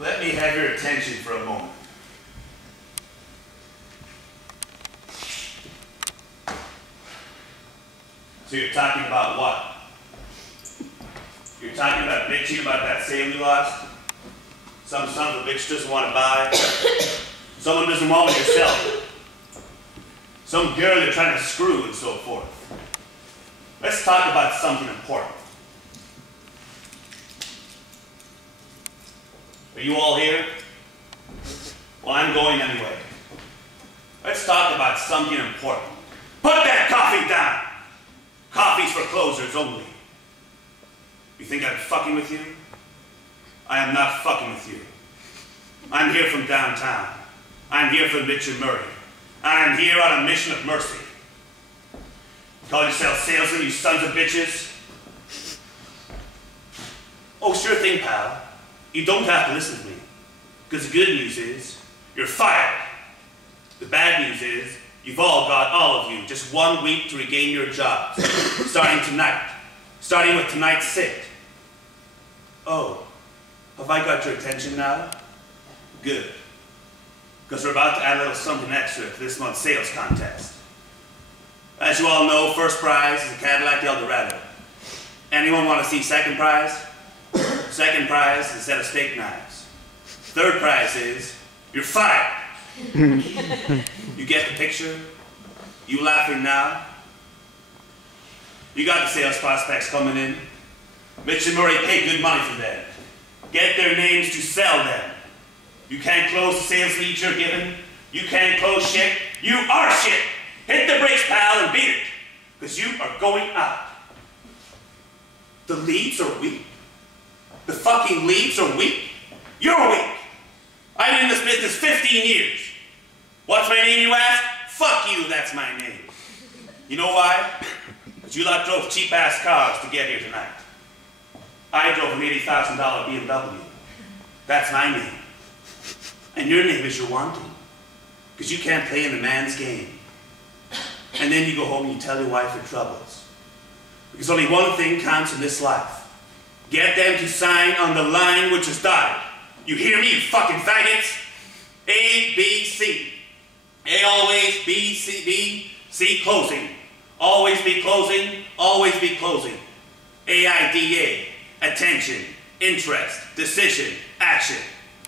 Let me have your attention for a moment. So you're talking about what? You're talking about bitching about that sale you lost? Some son of a bitch doesn't want to buy. Someone doesn't want what you're selling. Some girl you're trying to screw and so forth. Let's talk about something important. Are you all here? Well, I'm going anyway. Let's talk about something important. Put that coffee down! Coffee's for closers only. You think I'm fucking with you? I am not fucking with you. I'm here from downtown. I'm here from Richard Murray. I'm here on a mission of mercy. Call yourself salesmen, you sons of bitches? Oh, sure thing, pal. You don't have to listen to me. Because the good news is, you're fired. The bad news is, you've all got, all of you, just 1 week to regain your jobs. Starting tonight. Starting with tonight's sit. Oh, have I got your attention now? Good. Because we're about to add a little something extra to this month's sales contest. As you all know, first prize is a Cadillac Eldorado. Anyone want to see second prize? Second prize is a set of steak knives. Third prize is, you're fired. You get the picture? You laughing now? You got the sales prospects coming in. Mitch and Murray pay good money for them. Get their names to sell them. You can't close the sales leads you're given. You can't close shit. You are shit. Hit the brakes, pal, and beat it. Because you are going out. The leads are weak. The fucking leads are weak. You're weak. I've been in this business 15 years. What's my name, you ask? Fuck you, that's my name. You know why? Because you lot drove cheap-ass cars to get here tonight. I drove an $80,000 BMW. That's my name. And your name is your wanting. Because you can't play in a man's game. And then you go home and you tell your wife your troubles. Because only one thing counts in this life. Get them to sign on the line which has died. You hear me, you fucking faggots? A, B, C. A always, B, C, B, C closing. Always be closing, always be closing. A-I-D-A, attention, interest, decision, action,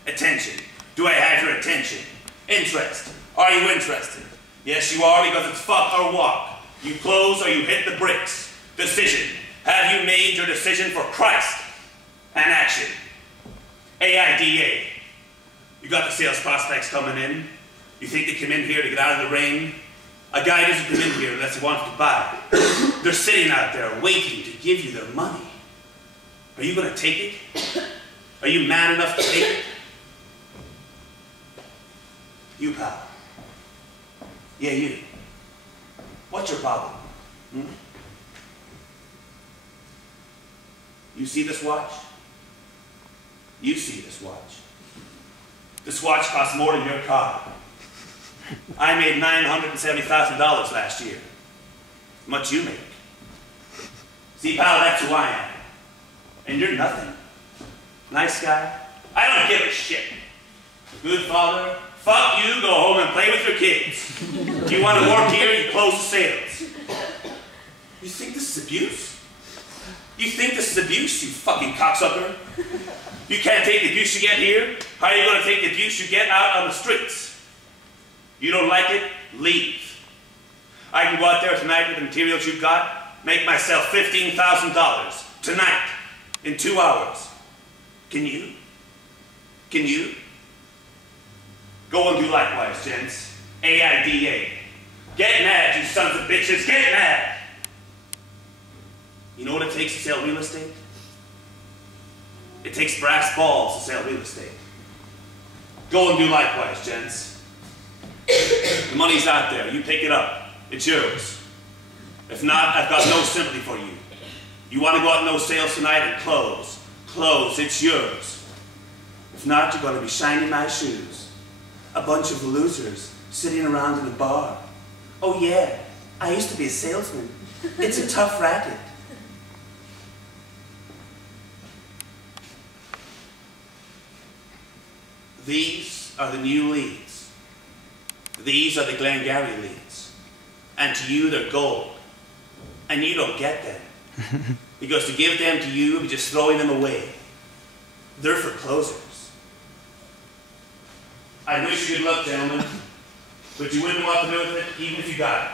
attention. Do I have your attention? Interest. Are you interested? Yes, you are, because it's fuck or walk. You close or you hit the bricks. Decision. Have you made your decision for Christ? And action. A-I-D-A. You got the sales prospects coming in. You think they come in here to get out of the rain? A guy doesn't come in here unless he wants to buy. They're sitting out there waiting to give you their money. Are you going to take it? Are you man enough to take it? You, pal. Yeah, you. What's your problem? Hmm? You see this watch? You see this watch. This watch costs more than your car. I made $970,000 last year. How much you make? See, pal, that's who I am. And you're nothing. Nice guy. I don't give a shit. Good father. Fuck you, go home and play with your kids. You want to work here, you close the sales. You think this is abuse? You think this is abuse, you fucking cocksucker? You can't take the abuse you get here? How are you going to take the abuse you get out on the streets? You don't like it? Leave. I can go out there tonight with the materials you've got, make myself $15,000 tonight, in 2 hours. Can you? Can you? Go and do likewise, gents. A-I-D-A. Get mad, you sons of bitches, get mad! You know what it takes to sell real estate? It takes brass balls to sell real estate. Go and do likewise, gents. The money's out there. You pick it up. It's yours. If not, I've got no sympathy for you. You want to go out and no sales tonight and close. Close. It's yours. If not, you're going to be shining my shoes. A bunch of losers sitting around in a bar. Oh yeah, I used to be a salesman. It's a tough racket. These are the new leads. These are the Glengarry leads. And to you, they're gold. And you don't get them. Because to give them to you would be just throwing them away. They're for closers. I wish you good luck, gentlemen. But you wouldn't know what to do with it, even if you got it.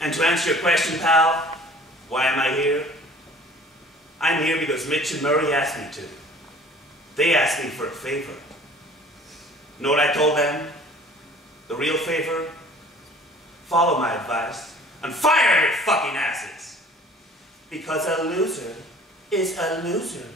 And to answer your question, pal, why am I here? I'm here because Mitch and Murray asked me to. They asked me for a favor. You know what I told them? The real favor? Follow my advice and fire your fucking asses. Because a loser is a loser.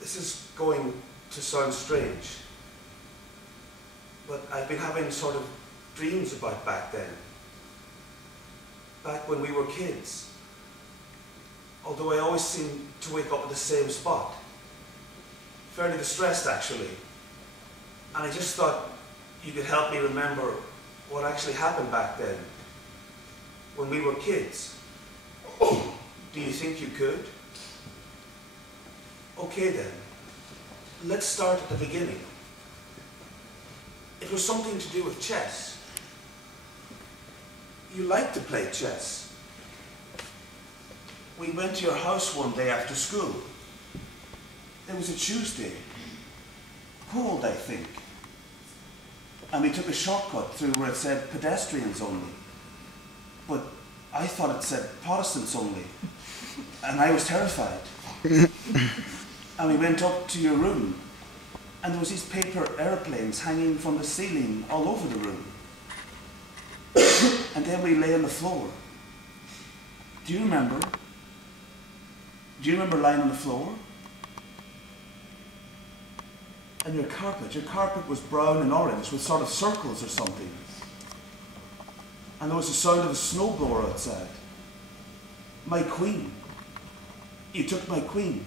This is going to sound strange, but I've been having sort of dreams about back then. Back when we were kids. Although I always seem to wake up at the same spot. Fairly distressed, actually. And I just thought you could help me remember what actually happened back then, when we were kids. Do you think you could? Okay then, let's start at the beginning. It was something to do with chess. You like to play chess. We went to your house one day after school. It was a Tuesday. Cold, I think. And we took a shortcut through where it said pedestrians only. But I thought it said Protestants only. And I was terrified. And we went up to your room, and there was these paper airplanes hanging from the ceiling all over the room. And then we lay on the floor. Do you remember? Do you remember lying on the floor? And your carpet was brown and orange with sort of circles or something. And there was the sound of a snowblower outside. My queen. You took my queen.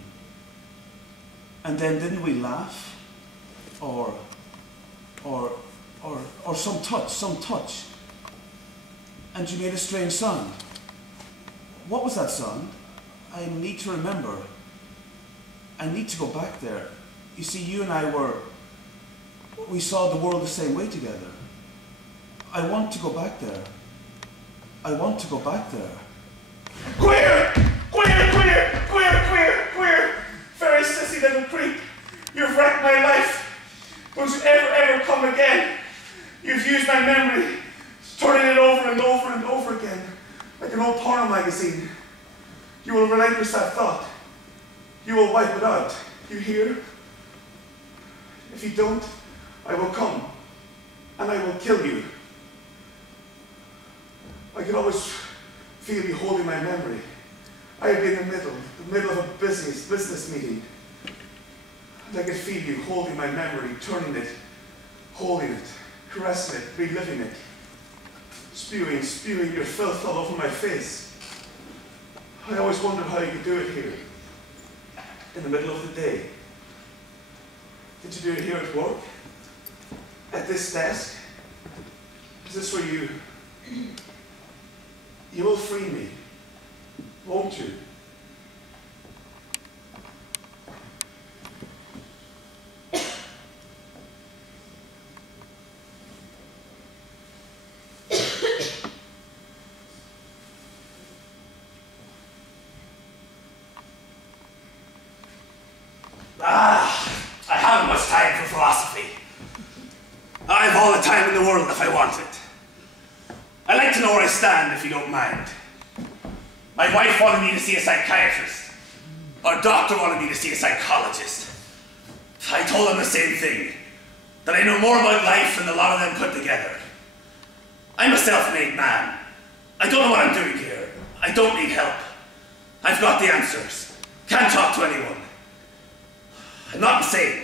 And then didn't we laugh? Or some touch. And you made a strange sound. What was that sound? I need to remember. I need to go back there. You see, you and I we saw the world the same way together. I want to go back there. I want to go back there. Queer! Queer, queer, queer, queer, queer! Very sissy little creep. You've wrecked my life. Won't you ever come again? You've used my memory, turning it over and over and over again, like an old porno magazine. You will relinquish that thought. You will wipe it out. You hear? If you don't, I will come, and I will kill you. I can always feel you holding my memory. I would be in the middle of a business meeting. And I could feel you holding my memory, turning it, holding it, caressing it, reliving it, spewing your filth all over my face. I always wondered how you could do it here, in the middle of the day. Did you do it here at work? At this desk? Is this where you will free me, won't you? I haven't much time for philosophy. I have all the time in the world if I want it. I'd like to know where I stand, if you don't mind. My wife wanted me to see a psychiatrist. Our doctor wanted me to see a psychologist. I told them the same thing, that I know more about life than a lot of them put together. I'm a self-made man. I don't know what I'm doing here. I don't need help. I've got the answers. Can't talk to anyone. I'm not insane.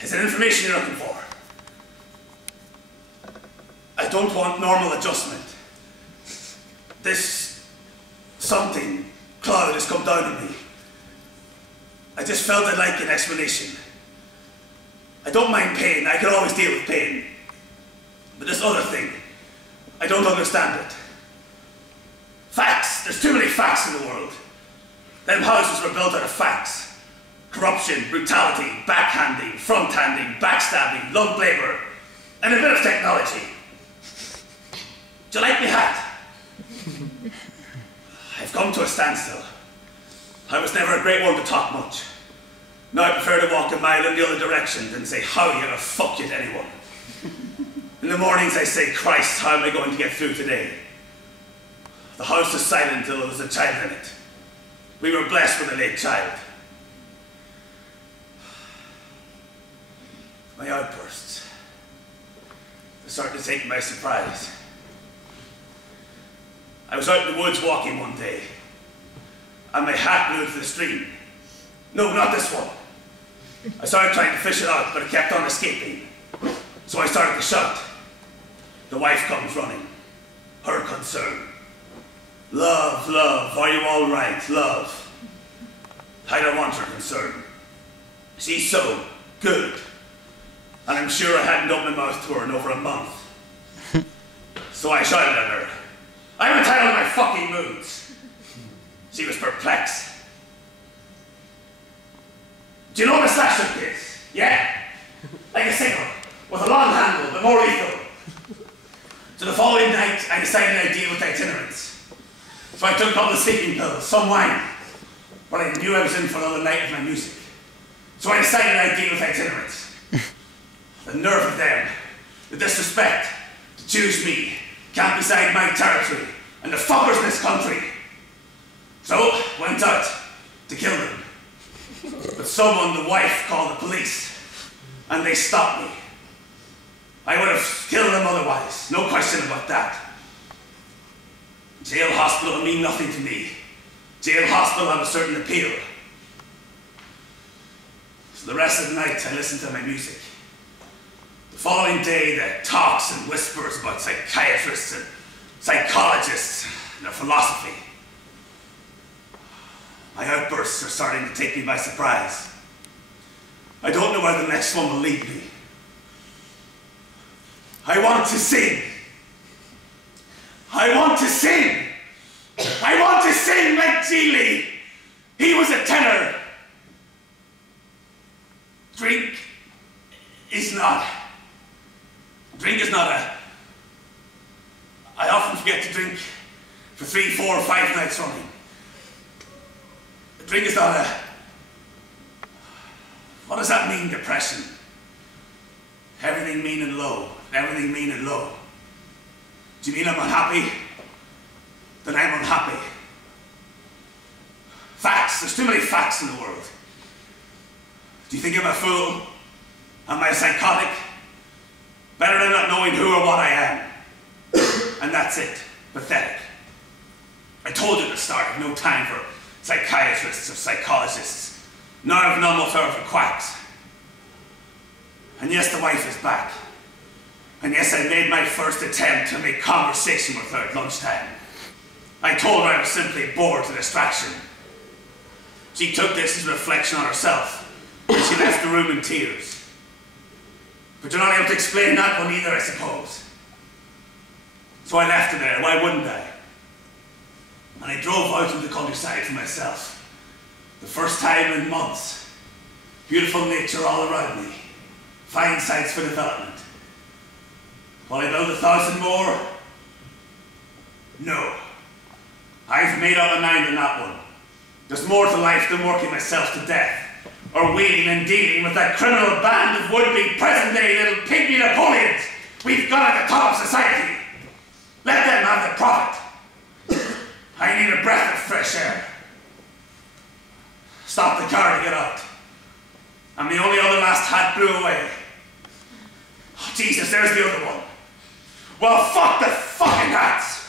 Is it information you're looking for? I don't want normal adjustment. This something cloud has come down on me. I just felt I'd like an explanation. I don't mind pain, I can always deal with pain. But this other thing, I don't understand it. Facts, there's too many facts in the world. Them houses were built out of facts. Corruption, brutality, backhanding, front-handing, backstabbing, lump labour, and a bit of technology. Do you like me hat? I've come to a standstill. I was never a great one to talk much. Now I prefer to walk a mile in the other direction than say how you or fuck you to anyone. In the mornings I say, Christ, how am I going to get through today? The house was silent until there was a child in it. We were blessed with a late child. My outbursts, they started to take me by surprise. I was out in the woods walking one day, and my hat blew into the stream. No, not this one. I started trying to fish it out, but it kept on escaping. So I started to shout. The wife comes running, her concern. Love, love, are you all right, love? I don't want her concern. She's so good. And I'm sure I hadn't opened my mouth to her in over a month. So I shouted at her, I'm entitled to my fucking moods. She was perplexed. Do you know what a slasher is? Yeah? Like a sickle, with a long handle, but more lethal. So the following night, I decided I'd deal with itinerants. So I took a couple of sleeping pills, some wine, but I knew I was in for another night of my music. So I decided I'd deal with itinerants. The nerve of them, the disrespect, to choose me, camp beside my territory, and the fuckers in this country. So, went out to kill them. But someone, the wife, called the police, and they stopped me. I would have killed them otherwise, no question about that. Jail hospital would mean nothing to me. Jail hospital had a certain appeal. So the rest of the night I listened to my music. The following day the talks and whispers about psychiatrists and psychologists and their philosophy. My outbursts are starting to take me by surprise. I don't know where the next one will lead me. I want to sing. I want to sing. I want to sing like Geely. He was a tenor. Drink is not a... I often forget to drink for 3, 4, 5 nights running. Drink is not a... What does that mean, depression? Everything mean and low. Everything mean and low. Do you mean I'm unhappy? Then I'm unhappy. Facts. There's too many facts in the world. Do you think I'm a fool? Am I a psychotic? Better than not knowing who or what I am. And that's it. Pathetic. I told you at the start, I've no time for psychiatrists or psychologists. None of none will serve for quacks. And yes, the wife is back. And yes, I made my first attempt to make conversation with her at lunchtime. I told her I was simply bored to distraction. She took this as a reflection on herself, and she left the room in tears. But you're not able to explain that one either, I suppose. So I left her there, why wouldn't I? And I drove out into the countryside for myself. The first time in months. Beautiful nature all around me. Fine sites for development. Will I build 1,000 more? No. I've made up my mind on that one. There's more to life than working myself to death, or wheeling and dealing with that criminal band of would-be present-day little pygmy Napoleons we've got at the top of society. Let them have the profit. I need a breath of fresh air. Stop the car to get out. And the only other last hat blew away. Oh, Jesus, there's the other one. Well, fuck the fucking hats!